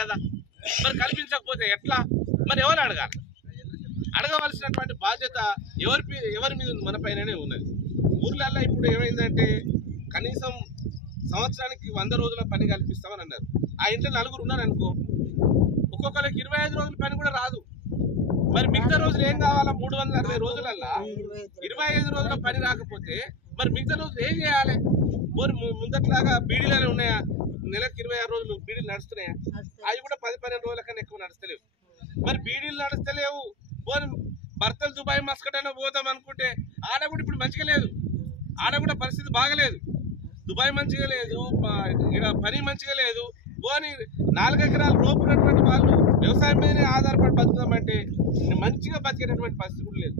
కదా, మరి కల్పించకపోతే ఎట్లా? మరి ఎవరు అడగాలి? అడగవలసినటువంటి బాధ్యత ఎవరి మీద ఉంది? మన పైననే ఉన్నది. ఊర్లల్లో ఇప్పుడు ఏమైందంటే కనీసం సంవత్సరానికి 100 రోజుల పని కల్పిస్తామని అన్నారు. ఆ ఇంట్లో 4 ఉన్నారు అనుకో, ఒక్కొక్కరికి 25 రోజుల పని కూడా రాదు. మరి మిగతా రోజులు ఏం కావాలా? 360 రోజులల్లా 25 రోజుల పని రాకపోతే మరి మిగతా రోజులు ఏం చేయాలి? ముందట్లాగా బీడీలనే ఉన్నాయా? నెలకు 26 రోజులు బీడీలు నడుస్తున్నాయా? అవి కూడా 10-12 రోజుల కన్నా ఎక్కువ నడుస్తలేవు. మరి బీడీలు నడుస్తలేవు, భర్తలు దుబాయ్ మస్కట్ పోతాం అనుకుంటే ఆడ కూడా ఇప్పుడు మంచిగా లేదు. ఆడ కూడా పరిస్థితి బాగలేదు. దుబాయ్ మంచిగా లేదు, ఇక్కడ పని మంచిగా లేదు. పోని 4 ఎకరాలు రోపున్నటువంటి వాళ్ళు వ్యవసాయం మీదనే ఆధారపడి బతుకుతామంటే మంచిగా బతికేటటువంటి పరిస్థితి కూడా లేదు.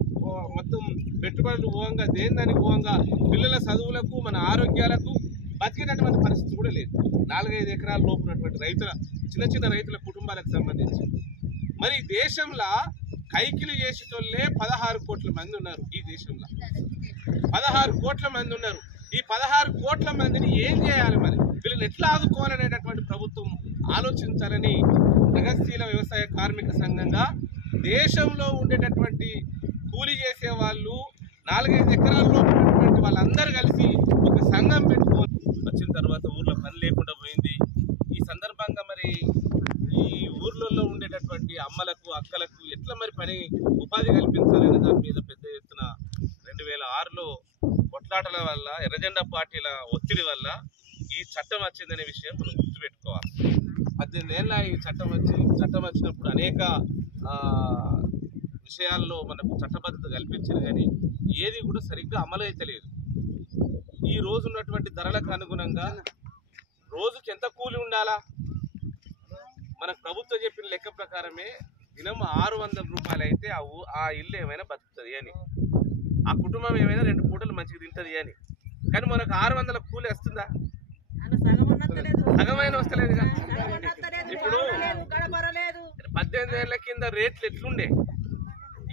మొత్తం పెట్టుబడులు పోవంగా, దేని పోవంగా, పిల్లల చదువులకు, మన ఆరోగ్యాలకు బతికేటటువంటి పరిస్థితి కూడా లేదు. 4-5 ఎకరాలు లోపున్నటువంటి రైతుల, చిన్న రైతుల కుటుంబాలకు సంబంధించి మరి దేశంలో కైకిలు చేసేటోళ్ళే 16 కోట్ల మంది ఉన్నారు. ఈ దేశంలో 16 కోట్ల మంది ఉన్నారు. ఈ 16 కోట్ల మందిని ఏం చేయాలి? మరి వీళ్ళని ఎట్లా ఆదుకోవాలనేటటువంటి ప్రభుత్వం ఆలోచించాలని ప్రగతిశీల వ్యవసాయ కార్మిక సంఘంగా దేశంలో ఉండేటటువంటి కూలీ చేసే వాళ్ళు 4-5 ఎకరాల్లో ఉన్నటువంటి వాళ్ళందరూ కలిసి ఒక సంఘం పెట్టుకొని వచ్చిన తర్వాత ఊర్లో పని లేకుండా పోయింది. ఈ సందర్భంగా మరి ఈ ఊర్లలో ఉండేటటువంటి అమ్మలకు, అక్కలకు ఎట్లా మరి పని ఉపాధి కల్పించాలనే దాని మీద పెద్ద ఎత్తున 2006లో కొట్లాటల వల్ల, ఎర్రజెండా పార్టీల ఒత్తిడి వల్ల ఈ చట్టం వచ్చిందనే విషయం మనం గుర్తుపెట్టుకోవాలి. 18 ఏళ్ళ ఈ చట్టం వచ్చినప్పుడు అనేక విషయాల్లో మనకు చట్టబద్ధత కల్పించింది, కానీ ఏది కూడా సరిగ్గా అమలు అయితే లేదు. ఈ రోజు ఉన్నటువంటి ధరలకు అనుగుణంగా రోజుకి ఎంత కూలి ఉండాలా? మనకు ప్రభుత్వం చెప్పిన లెక్క ప్రకారమే దినం 600 రూపాయలు అయితే ఆ ఇల్లు ఏమైనా బతుకుతుంది అని, ఆ కుటుంబం ఏమైనా 2 పూటలు మంచిగా తింటుంది అని. కానీ మనకు 600 కూలి వస్తుందా? సగమైన వస్తలేదు. ఇప్పుడు 18 ఏళ్ల కింద రేట్లు ఎట్లుండే,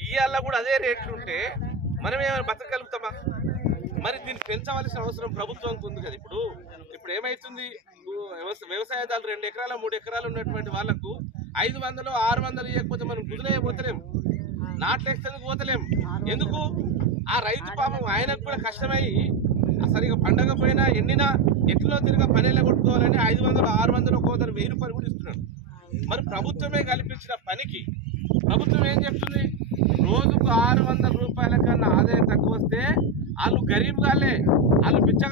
ఇవాళ కూడా అదే రేట్లు ఉంటే మనం ఏమైనా బతకగలుగుతామా? మరి దీన్ని పెంచవలసిన అవసరం ప్రభుత్వంకి ఉంది కదా. ఇప్పుడు ఏమైతుంది, వ్యవసాయదారులు 2 ఎకరాలు 3 ఎకరాలు ఉన్నటువంటి వాళ్ళకు 500 600 ఇవ్వకపోతే మనం గుజులైపోతలేం, నాట్లేస్తేందుకు పోతలేం. ఎందుకు? ఆ రైతు పాపం ఆయనకు కూడా కష్టమై సరిగా పండగ పోయినా ఎండినా ఎట్లో తిరిగా పనిలో కొట్టుకోవాలని 500 600 ఒక్కొక్కరు 1000 రూపాయలు కూడా ఇస్తున్నాడు. మరి ప్రభుత్వమే కల్పించిన పనికి ప్రభుత్వం ఏం చెప్తుంది? రోజుకు 600 రూపాయల కన్నా ఆదాయం తక్కువ వస్తే వాళ్ళు గరీబ్ గాలే, వాళ్ళు బిచ్చగా